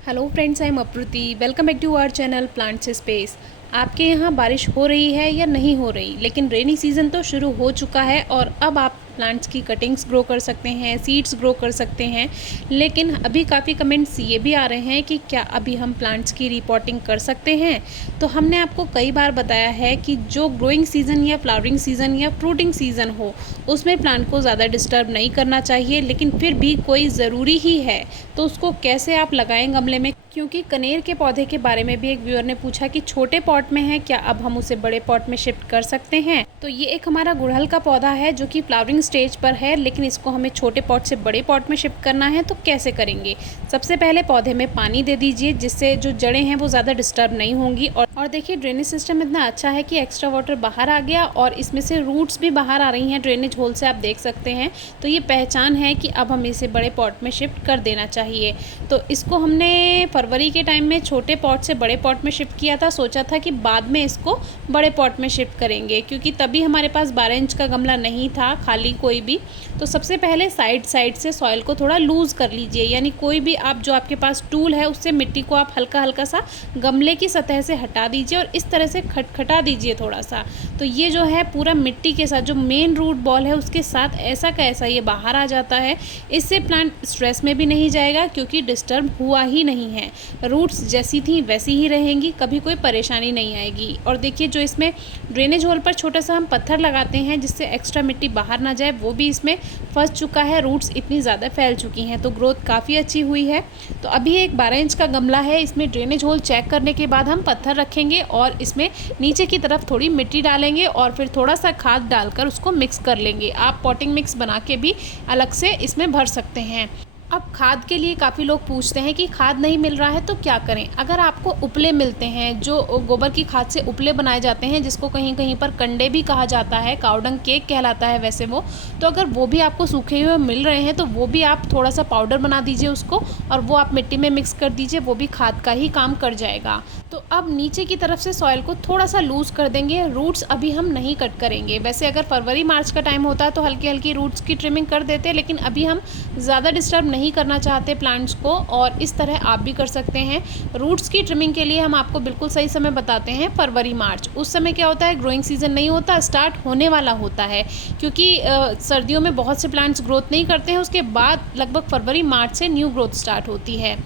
Hello friends, I am Apruti. Welcome back to our channel plants space. आपके यहाँ बारिश हो रही है या नहीं हो रही, लेकिन रेनी सीज़न तो शुरू हो चुका है और अब आप प्लांट्स की कटिंग्स ग्रो कर सकते हैं, सीड्स ग्रो कर सकते हैं। लेकिन अभी काफ़ी कमेंट्स ये भी आ रहे हैं कि क्या अभी हम प्लांट्स की रिपोर्टिंग कर सकते हैं। तो हमने आपको कई बार बताया है कि जो ग्रोइंग सीज़न या फ्लावरिंग सीज़न या फ्रूटिंग सीज़न हो उसमें प्लांट को ज़्यादा डिस्टर्ब नहीं करना चाहिए, लेकिन फिर भी कोई ज़रूरी ही है तो उसको कैसे आप लगाएं गमले में। क्योंकि कनेर के पौधे के बारे में भी एक व्यूअर ने पूछा कि छोटे पॉट में है, क्या अब हम उसे बड़े पॉट में शिफ्ट कर सकते हैं। तो ये एक हमारा गुड़हल का पौधा है जो कि फ्लावरिंग स्टेज पर है, लेकिन इसको हमें छोटे पॉट से बड़े पॉट में शिफ्ट करना है। तो कैसे करेंगे? सबसे पहले पौधे में पानी दे दीजिए, जिससे जो जड़ें हैं वो ज़्यादा डिस्टर्ब नहीं होंगी। और देखिए, ड्रेनेज सिस्टम इतना अच्छा है कि एक्स्ट्रा वाटर बाहर आ गया और इसमें से रूट्स भी बाहर आ रही हैं ड्रेनेज होल से, आप देख सकते हैं। तो ये पहचान है कि अब हमें इसे बड़े पॉट में शिफ्ट कर देना चाहिए। तो इसको हमने फरवरी के टाइम में छोटे पॉट से बड़े पॉट में शिफ्ट किया था। सोचा था कि बाद में इसको बड़े पॉट में शिफ्ट करेंगे, क्योंकि तभी हमारे पास 12 इंच का गमला नहीं था खाली कोई भी। तो सबसे पहले साइड से सॉइल को थोड़ा लूज़ कर लीजिए, यानी कोई भी आप जो आपके पास टूल है उससे मिट्टी को आप हल्का हल्का सा गमले की सतह से हटा दीजिए और इस तरह से खटखटा दीजिए थोड़ा सा। तो ये जो है पूरा मिट्टी के साथ जो मेन रूट बॉल है उसके साथ ऐसा का ऐसा ये बाहर आ जाता है। इससे प्लांट स्ट्रेस में भी नहीं जाएगा, क्योंकि डिस्टर्ब हुआ ही नहीं है। रूट्स जैसी थी वैसी ही रहेंगी, कभी कोई परेशानी नहीं आएगी। और देखिए, जो इसमें ड्रेनेज होल पर छोटा सा हम पत्थर लगाते हैं जिससे एक्स्ट्रा मिट्टी बाहर ना जाए, वो भी इसमें फंस चुका है। रूट्स इतनी ज़्यादा फैल चुकी हैं, तो ग्रोथ काफ़ी अच्छी हुई है। तो अभी एक 12 इंच का गमला है, इसमें ड्रेनेज होल चेक करने के बाद हम पत्थर रखेंगे और इसमें नीचे की तरफ थोड़ी मिट्टी डालेंगे और फिर थोड़ा सा खाद डालकर उसको मिक्स कर लेंगे। आप पॉटिंग मिक्स बना के भी अलग से इसमें भर सकते हैं। अब खाद के लिए काफ़ी लोग पूछते हैं कि खाद नहीं मिल रहा है तो क्या करें। अगर आपको उपले मिलते हैं, जो गोबर की खाद से उपले बनाए जाते हैं, जिसको कहीं कहीं पर कंडे भी कहा जाता है, काउडंग केक कहलाता है वैसे वो, तो अगर वो भी आपको सूखे हुए मिल रहे हैं तो वो भी आप थोड़ा सा पाउडर बना दीजिए उसको और वो आप मिट्टी में मिक्स कर दीजिए, वो भी खाद का ही काम कर जाएगा। तो अब नीचे की तरफ से सॉइल को थोड़ा सा लूज़ कर देंगे। रूट्स अभी हम नहीं कट करेंगे। वैसे अगर फरवरी मार्च का टाइम होता है तो हल्की हल्की रूट्स की ट्रिमिंग कर देते, लेकिन अभी हम ज़्यादा डिस्टर्ब नहीं करना चाहते प्लांट्स को, और इस तरह आप भी कर सकते हैं। रूट्स की ट्रिमिंग के लिए हम आपको बिल्कुल सही समय बताते हैं, फरवरी मार्च। उस समय क्या होता है, ग्रोइंग सीजन नहीं होता, स्टार्ट होने वाला होता है, क्योंकि सर्दियों में बहुत से प्लांट्स ग्रोथ नहीं करते हैं। उसके बाद लगभग फरवरी मार्च से न्यू ग्रोथ स्टार्ट होती है,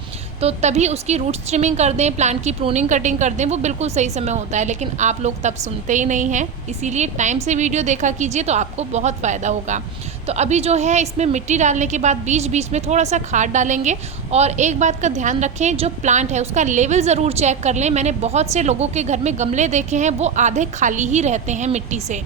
तो तभी उसकी रूट्स ट्रिमिंग कर दें, प्लांट की प्रूनिंग कटिंग कर दें, वो बिल्कुल सही समय होता है। लेकिन आप लोग तब सुनते ही नहीं हैं, इसीलिए टाइम से वीडियो देखा कीजिए तो आपको बहुत फ़ायदा होगा। तो अभी जो है इसमें मिट्टी डालने के बाद बीच बीच में थोड़ा सा खाद डालेंगे। और एक बात का ध्यान रखें, जो प्लांट है उसका लेवल ज़रूर चेक कर लें। मैंने बहुत से लोगों के घर में गमले देखे हैं, वो आधे खाली ही रहते हैं मिट्टी से,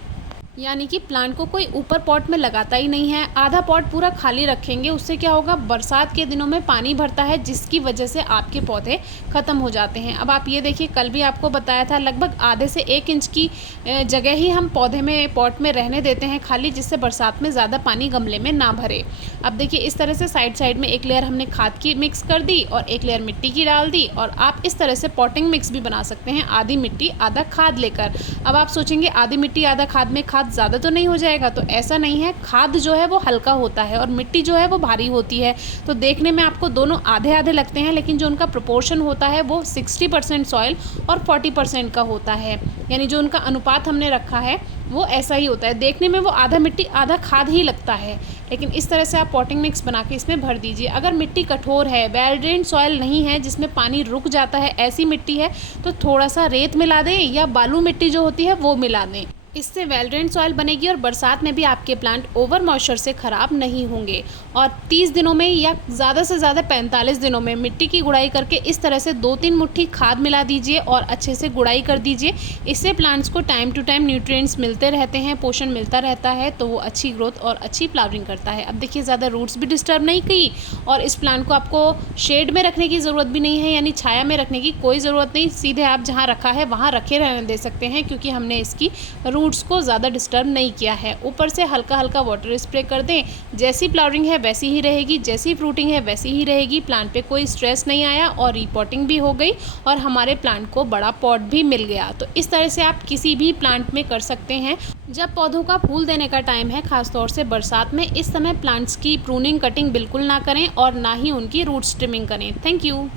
यानी कि प्लांट को कोई ऊपर पॉट में लगाता ही नहीं है, आधा पॉट पूरा खाली रखेंगे। उससे क्या होगा, बरसात के दिनों में पानी भरता है, जिसकी वजह से आपके पौधे ख़त्म हो जाते हैं। अब आप ये देखिए, कल भी आपको बताया था लगभग आधे से 1 इंच की जगह ही हम पौधे में पॉट में रहने देते हैं खाली, जिससे बरसात में ज़्यादा पानी गमले में ना भरे। अब देखिए, इस तरह से साइड में एक लेयर हमने खाद की मिक्स कर दी और एक लेयर मिट्टी की डाल दी। और आप इस तरह से पॉटिंग मिक्स भी बना सकते हैं, आधी मिट्टी आधा खाद लेकर। अब आप सोचेंगे आधी मिट्टी आधा खाद में खाद ज़्यादा तो नहीं हो जाएगा, तो ऐसा नहीं है। खाद जो है वो हल्का होता है और मिट्टी जो है वो भारी होती है, तो देखने में आपको दोनों आधे आधे लगते हैं, लेकिन जो उनका प्रोपोर्शन होता है वो 60% सॉइल और 40% का होता है। यानी जो उनका अनुपात हमने रखा है वो ऐसा ही होता है। देखने में वो आधा मिट्टी आधा खाद ही लगता है, लेकिन इस तरह से आप पॉटिंग मिक्स बना के इसमें भर दीजिए। अगर मिट्टी कठोर है, वेल ड्रेन्ड सॉइल नहीं है जिसमें पानी रुक जाता है, ऐसी मिट्टी है तो थोड़ा सा रेत मिला दें या बालू मिट्टी जो होती है वो मिला दें। इससे वेल ड्रेन्ड सॉइल बनेगी और बरसात में भी आपके प्लांट ओवर मॉइस्चर से ख़राब नहीं होंगे। और 30 दिनों में या ज़्यादा से ज़्यादा 45 दिनों में मिट्टी की गुड़ाई करके इस तरह से 2-3 मुट्ठी खाद मिला दीजिए और अच्छे से गुड़ाई कर दीजिए। इससे प्लांट्स को टाइम टू टाइम न्यूट्रिएंट्स मिलते रहते हैं, पोषण मिलता रहता है, तो वो अच्छी ग्रोथ और अच्छी फ्लावरिंग करता है। अब देखिए, ज़्यादा रूट्स भी डिस्टर्ब नहीं की और इस प्लांट को आपको शेड में रखने की ज़रूरत भी नहीं है, यानी छाया में रखने की कोई ज़रूरत नहीं। सीधे आप जहाँ रखा है वहाँ रखे रहने दे सकते हैं, क्योंकि हमने इसकी रूट्स को ज़्यादा डिस्टर्ब नहीं किया है। ऊपर से हल्का हल्का वाटर स्प्रे कर दें, जैसी फ्लावरिंग है वैसी ही रहेगी, जैसी फ्रूटिंग है वैसी ही रहेगी। प्लांट पे कोई स्ट्रेस नहीं आया और रिपोर्टिंग भी हो गई और हमारे प्लांट को बड़ा पॉट भी मिल गया। तो इस तरह से आप किसी भी प्लांट में कर सकते हैं। जब पौधों का फूल देने का टाइम है, खासतौर से बरसात में, इस समय प्लांट्स की प्रूनिंग कटिंग बिल्कुल ना करें और ना ही उनकी रूट्स ट्रिमिंग करें। Thank you.